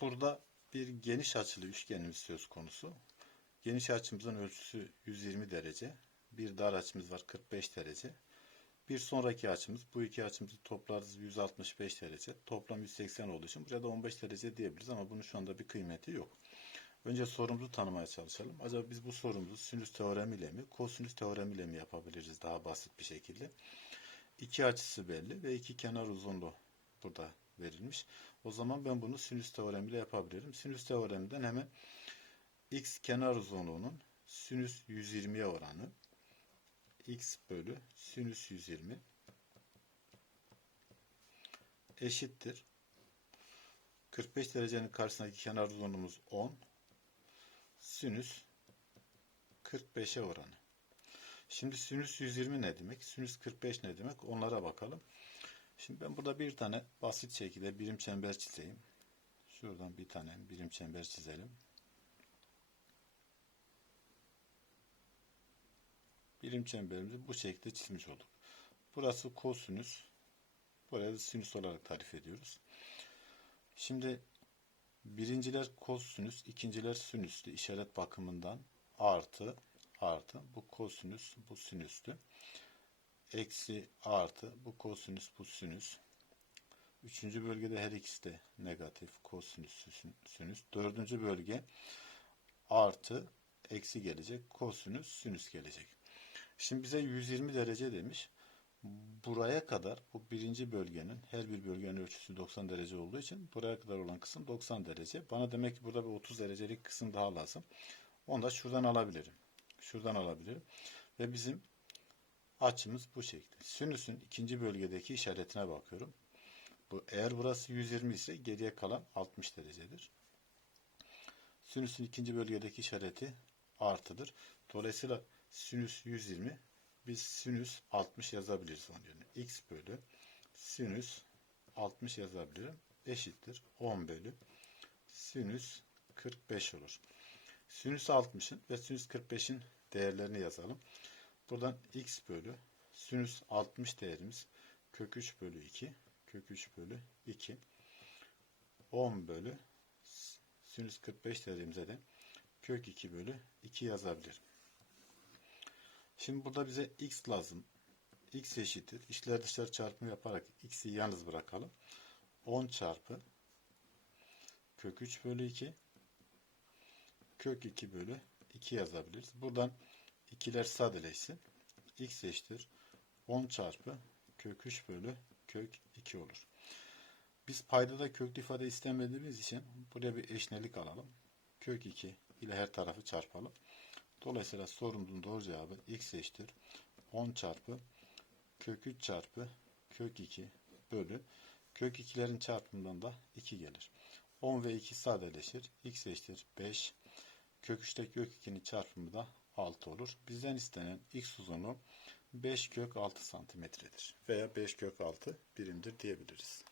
Burada bir geniş açılı üçgenimiz söz konusu. Geniş açımızın ölçüsü 120 derece. Bir dar açımız var 45 derece. Bir sonraki açımız bu iki açımızı toplarız 165 derece. Toplam 180 olduğu için buraya da 15 derece diyebiliriz ama bunun şu anda bir kıymeti yok. Önce sorumuzu tanımaya çalışalım. Acaba biz bu sorumuzu sinüs teoremiyle mi, kosinüs teoremiyle mi yapabiliriz daha basit bir şekilde? İki açısı belli ve iki kenar uzunluğu burada verilmiş. O zaman ben bunu sinüs teoremiyle yapabilirim. Sinüs teoreminden hemen x kenar uzunluğunun sinüs 120'ye oranı x bölü sinüs 120 eşittir. 45 derecenin karşısındaki kenar uzunluğumuz 10. Sinüs 45'e oranı. Şimdi sinüs 120 ne demek? Sinüs 45 ne demek? Onlara bakalım. Şimdi ben burada bir tane basit şekilde birim çember çizeyim. Şuradan bir tane birim çember çizelim. Birim çemberimizi bu şekilde çizmiş olduk. Burası kosinüs. Buraya da sinüs olarak tarif ediyoruz. Şimdi birinciler kosinüs, ikinciler sinüstü işaret bakımından artı artı bu kosinüs bu sinüstü eksi artı bu kosinüs bu sinüs üçüncü bölgede her ikisi de negatif kosinüs sinüs dördüncü bölge artı eksi gelecek kosinüs sinüs gelecek şimdi bize 120 derece demiş buraya kadar bu birinci bölgenin her bir bölgenin ölçüsü 90 derece olduğu için buraya kadar olan kısım 90 derece. Bana demek ki burada bir 30 derecelik kısım daha lazım. Onu da şuradan alabilirim. Şuradan alabilirim. Ve bizim açımız bu şekilde. Sinüsün ikinci bölgedeki işaretine bakıyorum. Bu eğer burası 120 ise geriye kalan 60 derecedir. Sinüsün ikinci bölgedeki işareti artıdır. Dolayısıyla sinüs 120 biz sinüs 60 yazabiliriz onun yerine. x bölü sinüs 60 yazabilirim. Eşittir 10 bölü sinüs 45 olur. Sinüs 60'ın ve sinüs 45'in değerlerini yazalım. Buradan x bölü sinüs 60 değerimiz kök 3 bölü 2 kök 3 bölü 2 10 bölü sinüs 45 dediğimizde de kök 2 bölü 2 yazabilirim. Şimdi burada bize x lazım. x eşittir. İçler dışlar çarpımı yaparak x'i yalnız bırakalım. 10 çarpı kök 3 bölü 2 kök 2 bölü 2 yazabiliriz. Buradan ikiler sadeleşsin. x eşittir. 10 çarpı kök 3 bölü kök 2 olur. Biz paydada köklü ifade istemediğimiz için buraya bir eşnelik alalım. Kök 2 ile her tarafı çarpalım. Dolayısıyla sorumuzun doğru cevabı x eşittir 10 çarpı kök 3 çarpı kök 2 bölü kök 2'lerin çarpımından da 2 gelir. 10 ve 2 sadeleşir. x eşittir 5. Kök 3'te kök 2'nin çarpımı da 6 olur. Bizden istenen x uzunluğu 5 kök 6 santimetredir. Veya 5 kök 6 birimdir diyebiliriz.